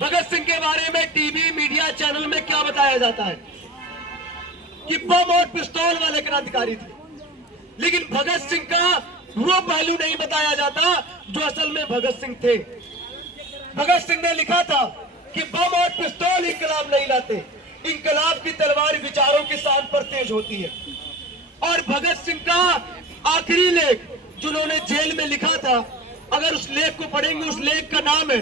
भगत सिंह के बारे में टीवी मीडिया चैनल में क्या बताया जाता है कि बम और पिस्तौल वाले क्रांतिकारी थे, लेकिन भगत सिंह का वो पहलू नहीं बताया जाता जो असल में भगत सिंह थे। भगत सिंह ने लिखा था कि बम और पिस्तौल इंकलाब नहीं लाते, इंकलाब की तलवार विचारों के साथ पर तेज होती है। और भगत सिंह का आखिरी लेख जिन्होंने जेल में लिखा था, अगर उस लेख को पढ़ेंगे, उस लेख का नाम है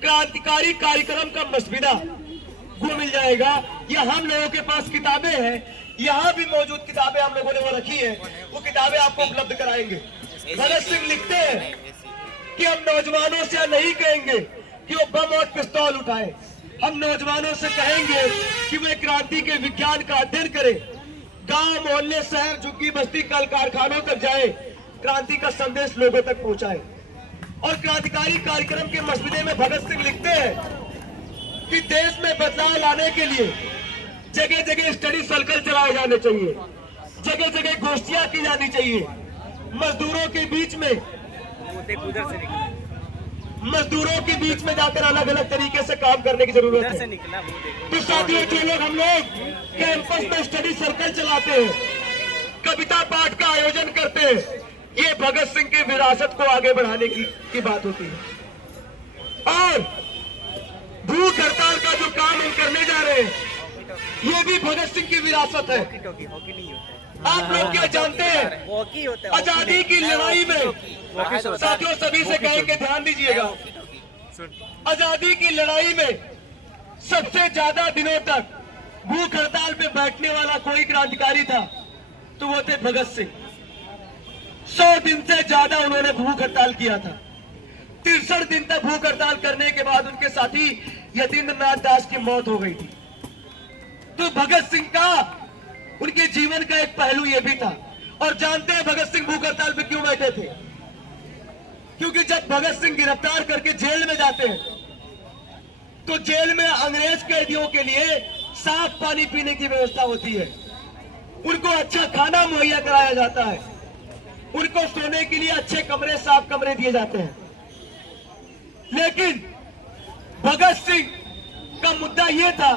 क्रांतिकारी कार्यक्रम का मसविदा। वो मिल जाएगा। ये हम लोगों के पास किताबें हैं, यहाँ भी मौजूद किताबें हम लोगों ने वो रखी है, वो किताबें आपको उपलब्ध कराएंगे। भगत सिंह लिखते हैं कि हम नौजवानों से नहीं कहेंगे कि वो बम और पिस्तौल उठाए, हम नौजवानों से कहेंगे कि वे क्रांति के विज्ञान का अध्ययन करें, गांव मोहल्ले शहर झुग्गी बस्ती कल कारखानों तक जाए, क्रांति का संदेश लोगों तक पहुंचाए। और क्रांतिकारी कार्यक्रम के मसविदे में भगत सिंह लिखते हैं कि देश में बदलाव लाने के लिए जगह जगह स्टडी सर्कल चलाए जाने चाहिए, जगह जगह गोष्ठियां की जानी चाहिए, मजदूरों के बीच में जाकर अलग अलग तरीके से काम करने की जरूरत है। तो साथियों, जो लोग हम लोग कैंपस में स्टडी सर्कल चलाते हैं, कविता पाठ का आयोजन करते हैं, ये भगत सिंह की विरासत को आगे बढ़ाने की बात होती है। और भूख हड़ताल का जो काम हम करने जा रहे हैं, ये भी भगत सिंह की विरासत है। आप लोग क्या जानते हैं, आजादी की लड़ाई में, साथियों सभी से कहेंगे ध्यान दीजिएगा, आजादी की लड़ाई में सबसे ज्यादा दिनों तक भूख हड़ताल पे बैठने वाला कोई क्रांतिकारी था तो वो थे भगत सिंह। 100 दिन से ज्यादा उन्होंने भूख हड़ताल किया था। 63 दिन तक भूख हड़ताल करने के बाद उनके साथी यतीन्द्रनाथ दास की मौत हो गई थी। तो भगत सिंह का, उनके जीवन का एक पहलू यह भी था। और जानते हैं भगत सिंह भूख हड़ताल पे क्यों बैठे थे? क्योंकि जब भगत सिंह गिरफ्तार करके जेल में जाते हैं तो जेल में अंग्रेज कैदियों के लिए साफ पानी पीने की व्यवस्था होती है, उनको अच्छा खाना मुहैया कराया जाता है, उनको सोने के लिए अच्छे कमरे, साफ कमरे दिए जाते हैं। लेकिन भगत सिंह का मुद्दा यह था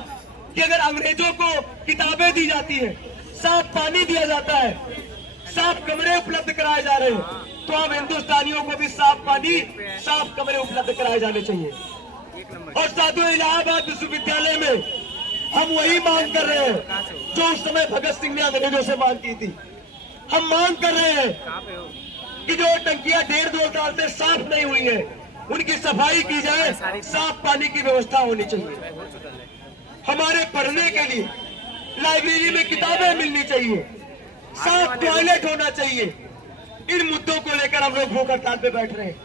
कि अगर अंग्रेजों को किताबें दी जाती है, साफ पानी दिया जाता है, साफ कमरे उपलब्ध कराए जा रहे हैं, तो हम हिंदुस्तानियों को भी साफ पानी, साफ कमरे उपलब्ध कराए जाने चाहिए। और साथियों, इलाहाबाद विश्वविद्यालय में हम वही मांग कर रहे हैं जो उस समय भगत सिंह ने अंग्रेजों से मांग की थी। हम मांग कर रहे हैं कि जो टंकियां 1.5-2 साल से साफ नहीं हुई है, उनकी सफाई की जाए, साफ पानी की व्यवस्था होनी चाहिए। हमारे पढ़ने के लिए लाइब्रेरी में किताबें मिलनी चाहिए, साफ टॉयलेट होना चाहिए। इन मुद्दों को लेकर हम लोग भूख हड़ताल पे बैठ रहे हैं।